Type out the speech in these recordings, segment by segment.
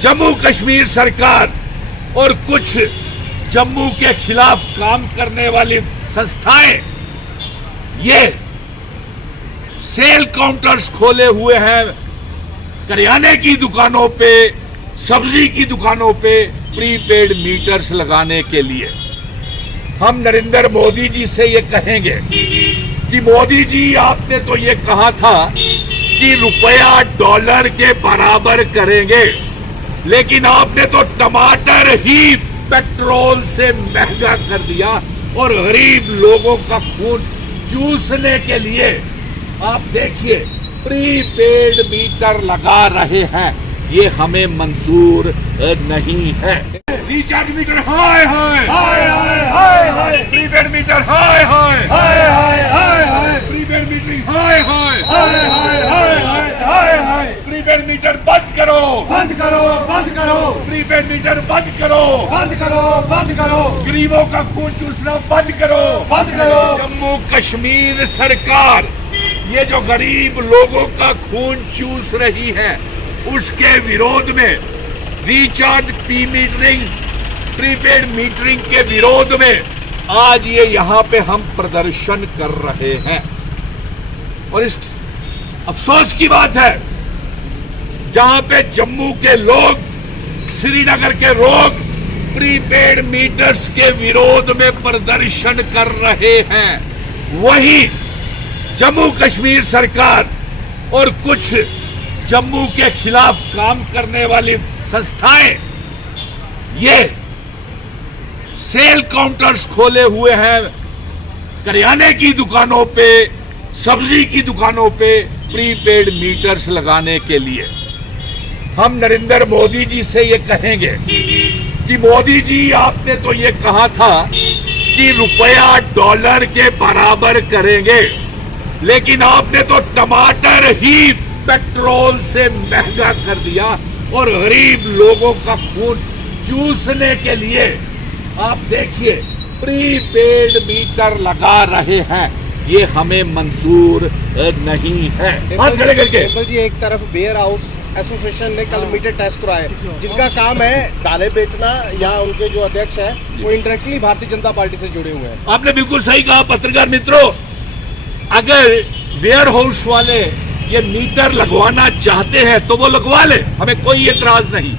जम्मू कश्मीर सरकार और कुछ जम्मू के खिलाफ काम करने वाली संस्थाएं ये सेल काउंटर्स खोले हुए हैं करियाने की दुकानों पे, सब्जी की दुकानों पे प्रीपेड मीटर्स लगाने के लिए। हम नरेंद्र मोदी जी से ये कहेंगे कि मोदी जी आपने तो ये कहा था कि रुपया डॉलर के बराबर करेंगे, लेकिन आपने तो टमाटर ही पेट्रोल से महंगा कर दिया और गरीब लोगों का खून चूसने के लिए आप देखिए प्रीपेड मीटर लगा रहे हैं। ये हमें मंजूर नहीं है। रिचार्ज मीटर हाय हाय हाय हाय हाय हाय, प्रीपेड मीटर हाय हाय हाय हाय हाय हाय, प्रीपेड मीटरिंग हाय हाय हाय हाय हाय हाय हाय हाय, प्रीपेड मीटर बंद करो बंद करो बंद करो, प्रीपेड मीटर बंद करो बंद करो बंद करो, गरीबों का खून चूसना बंद करो बंद करो। जम्मू कश्मीर सरकार ये जो गरीब लोगों का खून चूस रही है उसके विरोध में, रिचार्ज प्रीपेड मीटरिंग के विरोध में आज ये यहाँ पे हम प्रदर्शन कर रहे हैं। और इस अफसोस की बात है जहां पे जम्मू के लोग, श्रीनगर के लोग प्रीपेड मीटर्स के विरोध में प्रदर्शन कर रहे हैं, वहीं जम्मू कश्मीर सरकार और कुछ जम्मू के खिलाफ काम करने वाली संस्थाएं ये सेल काउंटर्स खोले हुए हैं करियाने की दुकानों पे, सब्जी की दुकानों पे प्रीपेड मीटर्स लगाने के लिए। हम नरेंद्र मोदी जी से ये कहेंगे कि मोदी जी आपने तो ये कहा था कि रुपया डॉलर के बराबर करेंगे, लेकिन आपने तो टमाटर ही पेट्रोल से महंगा कर दिया और गरीब लोगों का खून चूसने के लिए आप देखिए प्रीपेड मीटर लगा रहे हैं। ये हमें मंजूर नहीं है। बात खड़े करके जी, एक तरफ वेयर हाउस एसोसिएशन ने कल मीटर टेस्ट कराए, जिनका काम है दालें बेचना, या उनके जो अध्यक्ष है वो इंडायरेक्टली भारतीय जनता पार्टी से जुड़े हुए हैं। आपने बिल्कुल सही कहा। पत्रकार मित्रों, अगर वेयर हाउस वाले ये मीटर लगवाना चाहते हैं तो वो लगवा ले, हमें कोई एतराज नहीं,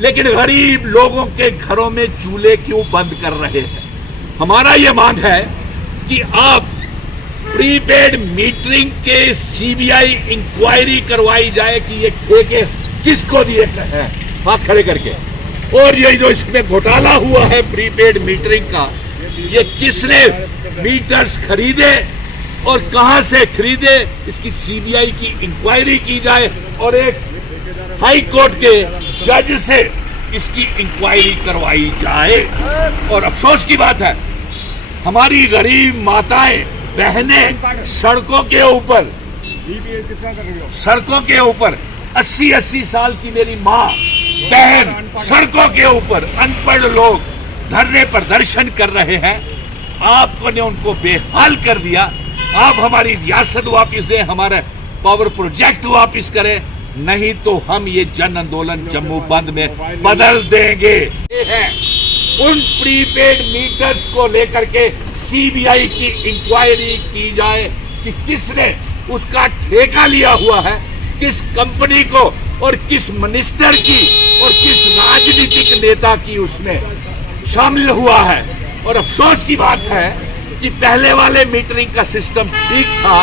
लेकिन गरीब लोगों के घरों में चूल्हे क्यों बंद कर रहे हैं? हमारा ये मांग है कि आप प्रीपेड मीटरिंग के सीबीआई इंक्वायरी करवाई जाए कि ये ठेके किसको दिए हैं, हाथ खड़े करके। और ये जो इसमें घोटाला हुआ है प्रीपेड मीटरिंग का, ये किसने मीटर्स खरीदे और कहां से खरीदे, इसकी सीबीआई की इंक्वायरी की जाए और एक हाई कोर्ट के जज से इसकी इंक्वायरी करवाई जाए। और अफसोस की बात है हमारी गरीब माताएं बहनें सड़कों के ऊपर 80-80 साल की मेरी माँ बहन सड़कों के ऊपर, अनपढ़ लोग धरने प्रदर्शन कर रहे हैं। आपने उनको बेहाल कर दिया। आप हमारी रियासत वापस दें, हमारा पावर प्रोजेक्ट वापस करें, नहीं तो हम ये जन आंदोलन जम्मू बंद में बदल देंगे। ये है उन प्रीपेड मीटर्स को लेकर के सीबीआई की इंक्वायरी की जाए कि किसने उसका ठेका लिया हुआ है, किस कंपनी को और किस मिनिस्टर की और किस राजनीतिक नेता की उसमें शामिल हुआ है। और अफसोस की बात है कि पहले वाले मीटरिंग का सिस्टम ठीक था,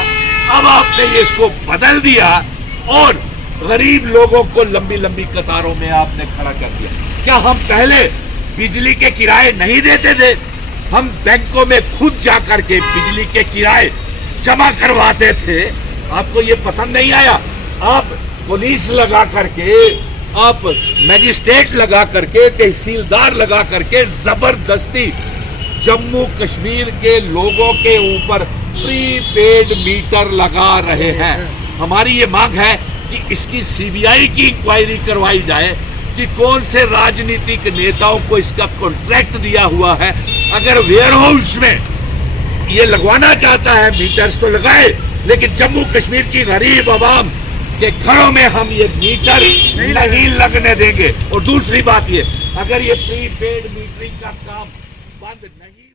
अब आपने ये इसको बदल दिया और गरीब लोगों को लंबी लंबी कतारों में आपने खड़ा कर दिया। क्या हम पहले बिजली के किराए नहीं देते थे? हम बैंकों में खुद जा करके बिजली के किराए जमा करवाते थे। आपको ये पसंद नहीं आया, आप पुलिस लगा करके, आप मैजिस्ट्रेट लगा करके, तहसीलदार लगा करके जबरदस्ती जम्मू कश्मीर के लोगों के ऊपर प्रीपेड मीटर लगा रहे हैं। हमारी ये मांग है कि इसकी सीबीआई की इंक्वायरी करवाई जाए कि कौन से राजनीतिक नेताओं को इसका कॉन्ट्रैक्ट दिया हुआ है। अगर वेयर हाउस में ये लगवाना चाहता है मीटर्स तो लगाए, लेकिन जम्मू कश्मीर की गरीब आवाम कि घरों में हम ये मीटर नहीं लगने देंगे। और दूसरी बात ये, अगर ये प्रीपेड मीटरिंग का काम बंद नहीं